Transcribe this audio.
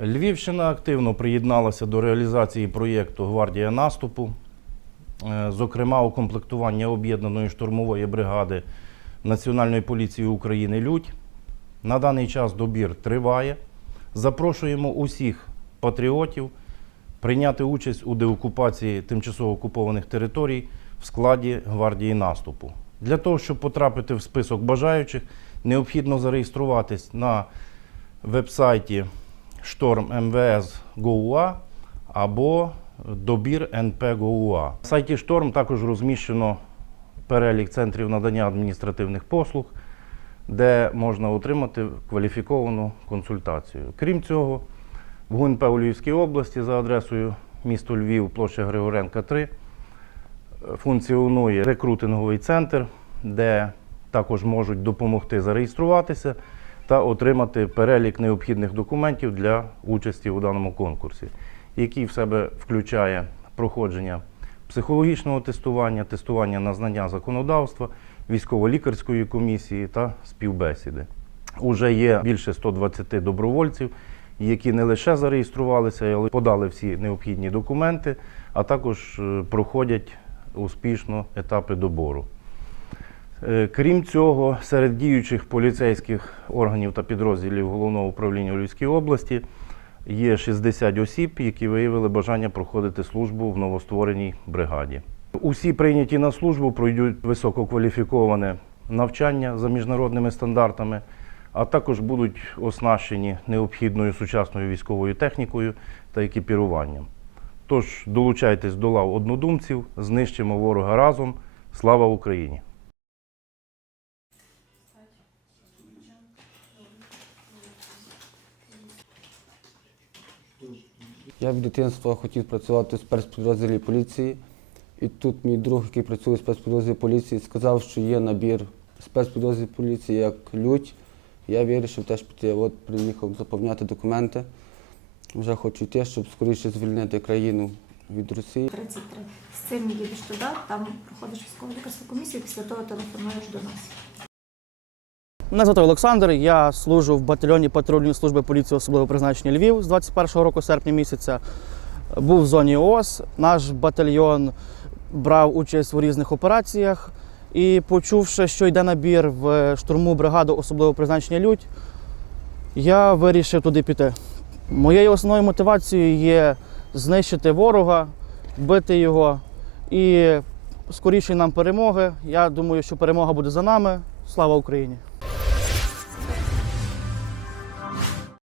Львівщина активно приєдналася до реалізації проєкту Гвардія наступу, Е, зокрема, укомплектування об'єднаної штурмової бригади Національної поліції України Людь. На даний час добір триває. Запрошуємо усіх патріотів прийняти участь у деокупації тимчасово окупованих територій в складі гвардії наступу. Для того, щоб потрапити в список бажаючих, необхідно зареєструватись на веб-сайті шторм МВС ГОУА або добір НП ГОУА. На сайті Шторм також розміщено перелік центрів надання адміністративних послуг, де можна отримати кваліфіковану консультацію. Крім цього, в ГУНП у Львівській області за адресою місто Львів, площа Григоренка 3, функціонує рекрутинговий центр, де також можуть допомогти зареєструватися та отримати перелік необхідних документів для участі у даному конкурсі, який в себе включає проходження психологічного тестування, тестування на знання законодавства, військово-лікарської комісії та співбесіди. Уже є більше 120 добровольців, які не лише зареєструвалися, але подали всі необхідні документи, а також е, проходять успішно етапи добору. Е, Крім цього, серед діючих поліцейських органів та підрозділів Головного управління у Львівській області є 60 осіб, які виявили бажання проходити службу в новоствореній бригаді. Усі прийняті на службу пройдуть висококваліфіковане навчання за міжнародними стандартами, а також будуть оснащені необхідною сучасною військовою технікою та екіпіруванням. Тож долучайтесь до лав однодумців, знищимо ворога разом. Слава Україні! Я від дитинства хотів працювати в спецпідрозділі поліції. І тут мій друг, який працює в спецпідрозділі поліції, сказав, що є набір спецпідрозділів поліції як лють. Я вирішив теж піти. От приїхав заповняти документи. Вже хочу йти, щоб скоріше звільнити країну від Росії. 33. З цим їдеш туди, там проходиш військово лікарську комісію, після того телефонуєш до нас. Мене звати Олександр. Я служу в батальйоні патрульної служби поліції особливого призначення Львів з 21-го року серпня місяця. Був в зоні ООС. Наш батальйон брав участь у різних операціях. І почувши, що йде набір в штурму бригаду особливого призначення Людь, я вирішив туди піти. Моєю основною мотивацією є знищити ворога, бити його і скоріше нам перемоги. Я думаю, що перемога буде за нами. Слава Україні!